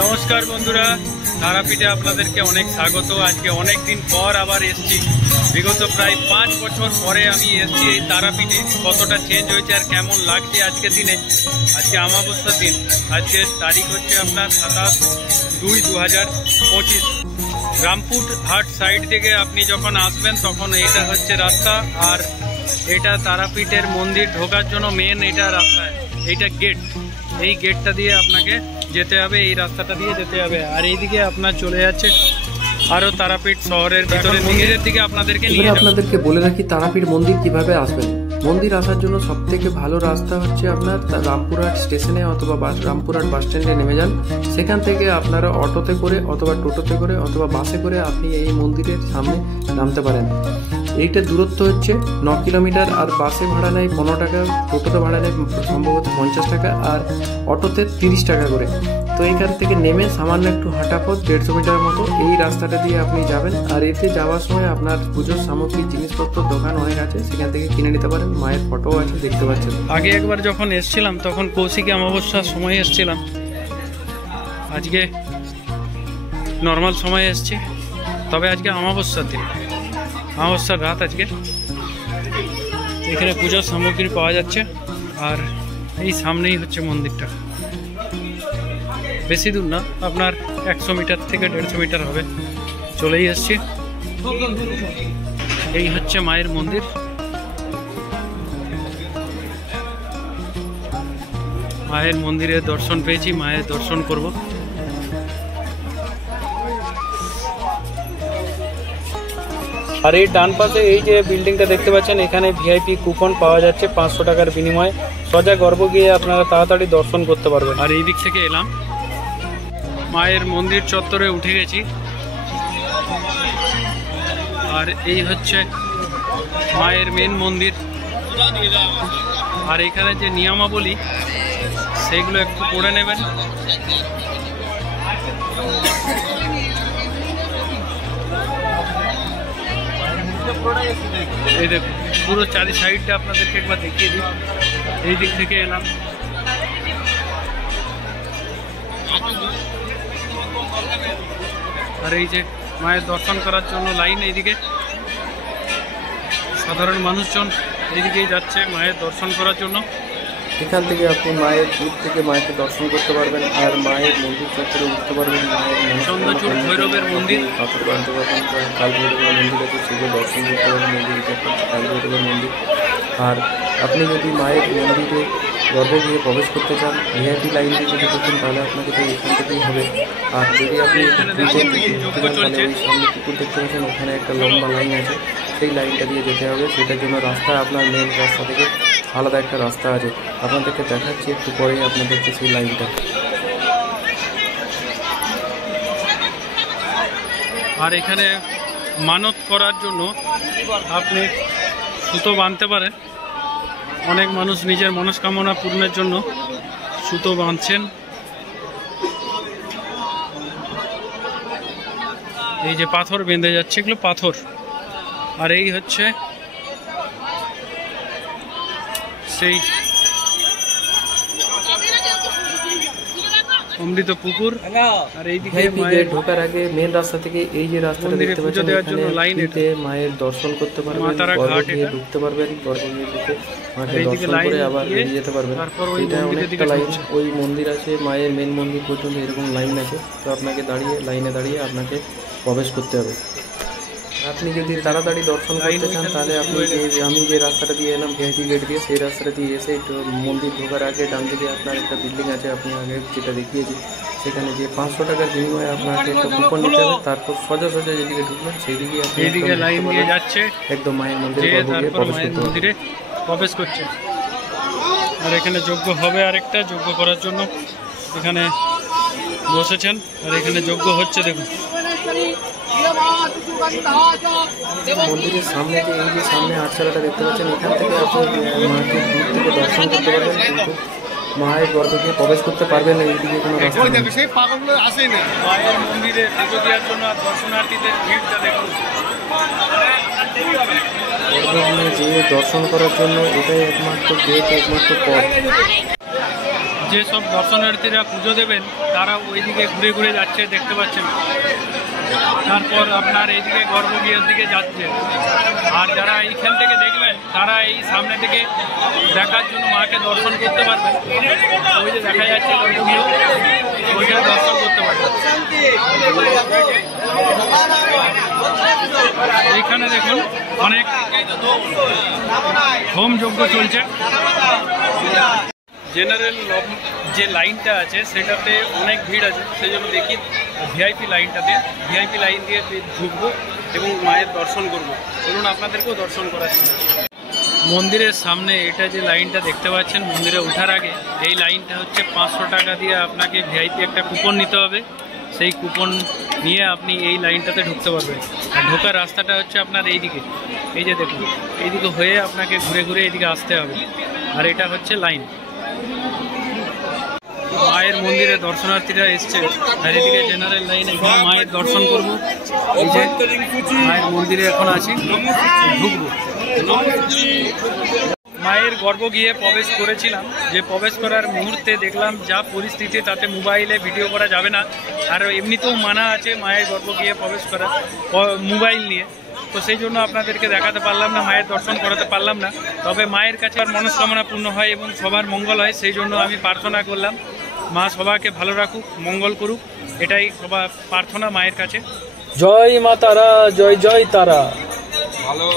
নমস্কার বন্ধুরা, তারাপীঠে আপনাদেরকে অনেক স্বাগত। আজকে অনেক দিন পর আবার এসছি। বিগত প্রায় 5 বছর পরে আমি এসছি এই তারাপীঠে। কতটা চেঞ্জ হয়েছে আর কেমন লাগছে আজকের দিনে। আজকে অমাবস্যার দিন। আজকের তারিখ হচ্ছে আপনার 27/2/2025। রামপুর হাট সাইড থেকে আপনি যখন আসবেন তখন এটা হচ্ছে রাস্তা, আর এটা তারাপীঠের মন্দির ঢোকার জন্য মেন এটা রাস্তা, এইটা গেট। এই গেটটা দিয়ে আপনাকে যেতে হবে, এই রাস্তাটা দিয়ে যেতে হবে। আর এইদিকে আপনার চলে যাচ্ছে আরো তারাপীঠ শহরের ভিতরে মন্দিরের দিকে আপনাদেরকে নিয়ে যাবো। আপনাদেরকে বলে রাখি তারাপীঠ মন্দির কিভাবে আসবেন। মন্দির আসার জন্য সবথেকে ভালো রাস্তা হচ্ছে আপনার রামপুরহাট স্টেশনে অথবা রামপুরহাট বাস স্ট্যান্ডে নেমে যান। সেখান থেকে আপনারা অটোতে করে অথবা টোটোতে করে অথবা বাসে করে আপনি এই মন্দিরের সামনে নামতে পারেন। এইটার দূরত্ব হচ্ছে 9 কিলোমিটার। আর বাসে ভাড়া নেয় 15 টাকা, টোটোতে ভাড়া নেয় সম্ভবত 50 টাকা, আর অটোতে 30 টাকা করে। তো এইখান থেকে নেমে সামান্য একটু হাঁটা পথ 150 মিটার মতো এই রাস্তাটা দিয়ে আপনি যাবেন। আর এতে যাওয়ার সময় আপনার পুজোর সামগ্রী জিনিসপত্র দোকান অনেক আছে, সেখান থেকে কিনে নিতে পারেন। মায়ের ফটো আছে, দেখতে পাচ্ছেন। আগে একবার যখন এসছিলাম তখন কৌশিকী অমাবস্যার সময় এসছিলাম। আজকে নর্মাল সময় এসছি, তবে আজকে অমাবস্যার দিন, অমাবস্যার রাত আজকে। এখানে পূজার সামগ্রী পাওয়া যাচ্ছে, আর এই সামনেই হচ্ছে মন্দিরটা। বেশি দূর না, আপনার 100 মিটার থেকে 150 মিটার হবে। চলেই এসছি। এই হচ্ছে মায়ের মন্দির। মায়ের মন্দিরে দর্শন পেয়েছি, মায়ের দর্শন করব। আর এই ডান পাশে এই যে বিল্ডিংটা দেখতে পাচ্ছেন, এখানে ভিআইপি কুপন পাওয়া যাচ্ছে 500 টাকার বিনিময়ে। সোজা গর্ভ গিয়ে আপনারা তাড়াতাড়ি দর্শন করতে পারবেন। আর এই দিক থেকে এলাম, মায়ের মন্দির চত্বরে উঠে গেছি। আর এই হচ্ছে মায়ের মেন মন্দির। আর এখানে যে নিয়মাবলী সেইগুলো একটু পড়ে নেবেন। এই দেখুন, পুরো চারি সাইডটা আপনাদেরকে একবার দেখিয়ে দিই। এই দিক থেকে এলাম। আর এই যে মায়ের দর্শন করার জন্য লাইন, এইদিকে সাধারণ মানুষজন এইদিকেই যাচ্ছে মায়ের দর্শন করার জন্য। এখান থেকে আপনি মায়ের দূর থেকে মায়েরকে দর্শন করতে পারবেন, আর মায়ের মন্দির চত্বরে উঠতে পারবেন। চন্দ্রচূড় ভৈরবের মন্দির, পাথর বানতে পারবেন, কাল ভৈরবের মন্দির আছে, সেগুলো দর্শন করতে পারবেন। মন্দিরটা কাল ভৈরবের মন্দির। আর আপনি যদি মায়ের মন্দিরে গর্ভে গিয়ে প্রবেশ করতে চান, ভিআইপি লাইন দিয়ে যদি ঢুকেন, তাহলে আপনাকে তো এখান থেকেই হবে। আর যদি আপনি সামনে পুকুর দেখতে পাচ্ছেন, ওখানে একটা লম্বা লাইন আছে, সেই লাইনটা দিয়ে যেতে হবে। সেটার জন্য রাস্তা আপনার মেন রাস্তা থেকে আলাদা একটা রাস্তা আছে, আপনাদেরকে দেখাচ্ছি একটু পরে আপনাদেরকে সেই লাইনটা। আর এখানে মানত করার জন্য আপনি সুতো বাঁধতে পারেন। অনেক মানুষ নিজের মনস্কামনা পূরণের জন্য সুতো বাঁধছেন। এই যে পাথর বেঁধে যাচ্ছে, এগুলো পাথর। আর এই হচ্ছে সেই অমৃত পুকুর। আর এইদিকে ঢোকার আগে মেন রাস্তা থেকে এই যে রাস্তাটা দেখতে পাচ্ছেন, এখানে মায়ের দর্শন করতে পারবেন, ঢুকতে পারবেন, গর্ভ গিয়ে ঢুকে মাকে দর্শন করে আবার বেরিয়ে যেতে পারবেন। এটা অনেকটা লাইন, ওই মন্দির আছে মায়ের মেন মন্দির পর্যন্ত এরকম লাইন আছে। তো আপনাকে লাইনে দাঁড়িয়ে আপনাকে প্রবেশ করতে হবে। আপনি যদি তাড়াতাড়ি দর্শন করতে চান, তাহলে আপনি আমি যে রাস্তাটা দিয়ে এলাম ভিআইপি গেট দিয়ে, সেই রাস্তাটা দিয়ে এসে একটু মন্দির ঢোকার আগে ডান দিকে আপনার একটা বিল্ডিং আছে, আপনি আগে যেটা দেখিয়েছি, সেখানে যে 500 টাকার বিনিময়ে আপনাকে একটা কুপন নিতে হবে। তারপর সোজা যেদিকে ঢুকবেন সেই দিকে আপনি লাইন দিয়ে যাচ্ছে, একদম মায়ের মন্দিরে প্রবেশ করছে। আর এখানে যজ্ঞ হবে, আরেকটা যজ্ঞ করার জন্য এখানে বসেছেন। আর এখানে যজ্ঞ হচ্ছে, দেখুন। মন্দিরের সামনে যে এই যে সামনে আটচালাটা দেখতে পাচ্ছেন, এখান থেকে আপনি মাকে দূর থেকে দর্শন করতে পারবেন, কিন্তু মায়ের গর্ভে প্রবেশ করতে পারবেন না। এইদিকে কোনো রাস্তা নেই। মায়ের মন্দিরে পুজো দেওয়ার জন্য আর দর্শনার্থীদের ভিড়টা দেখুন। গর্ভে যে দর্শন করার জন্য এটাই একমাত্র গেট, একমাত্র পথ। যেসব দর্শনার্থীরা পুজো দেবেন তারা ওইদিকে ঘুরে ঘুরে যাচ্ছে, দেখতে পাচ্ছেন। তারপর আপনার এইদিকে গর্ভগৃহের দিকে যাচ্ছে। আর যারা এইখান থেকে দেখবেন তারা এই সামনে থেকে দেখার জন্য মাকে দর্শন করতে পারবেন। ওই যে দেখা যাচ্ছে গর্ভগৃহ, ওইটা দর্শন করতে পারবেন। এইখানে দেখুন অনেক হোম যজ্ঞ চলছে। জেনারেল যে লাইনটা আছে সেটাতে অনেক ভিড় আছে, সেই জন্য দেখি ভিআইপি লাইনটাতে, ভিআইপি লাইন দিয়ে ঢুকবো এবং মায়ের দর্শন করবো। চলুন আপনাদেরকেও দর্শন করাচ্ছি। মন্দিরের সামনে এটা যে লাইনটা দেখতে পাচ্ছেন, মন্দিরে ওঠার আগে এই লাইনটা হচ্ছে 500 টাকা দিয়ে আপনাকে ভিআইপি একটা কুপন নিতে হবে। সেই কুপন নিয়ে আপনি এই লাইনটাতে ঢুকতে পারবেন। আর ঢোকার রাস্তাটা হচ্ছে আপনার এইদিকে, এই যে দেখুন এইদিকে হয়ে আপনাকে ঘুরে ঘুরে এইদিকে আসতে হবে। আর এটা হচ্ছে লাইন। মায়ের মন্দিরে দর্শনার্থীরা এসছে, আর এদিকে জেনারেল লাইনে মায়ের দর্শন করব। এই যে মায়ের মন্দিরে এখন আছি, ঢুকবো। মায়ের গর্ভগৃহে প্রবেশ করেছিলাম, যে প্রবেশ করার মুহূর্তে দেখলাম যা পরিস্থিতি, তাতে মোবাইলে ভিডিও করা যাবে না। আর এমনিতেও মানা আছে মায়ের গর্ভগৃহে প্রবেশ করা মোবাইল নিয়ে, তো সেই জন্য আপনাদেরকে দেখাতে পারলাম না, মায়ের দর্শন করাতে পারলাম না। তবে মায়ের কাছে আর মনস্কামনা পূর্ণ হয় এবং সবার মঙ্গল হয়, সেই জন্য আমি প্রার্থনা করলাম মা সবাইকে ভালো রাখুক, মঙ্গল করুক, এটাই সবার প্রার্থনা মায়ের কাছে। জয় মা তারা, জয় জয় তারা। ভালো।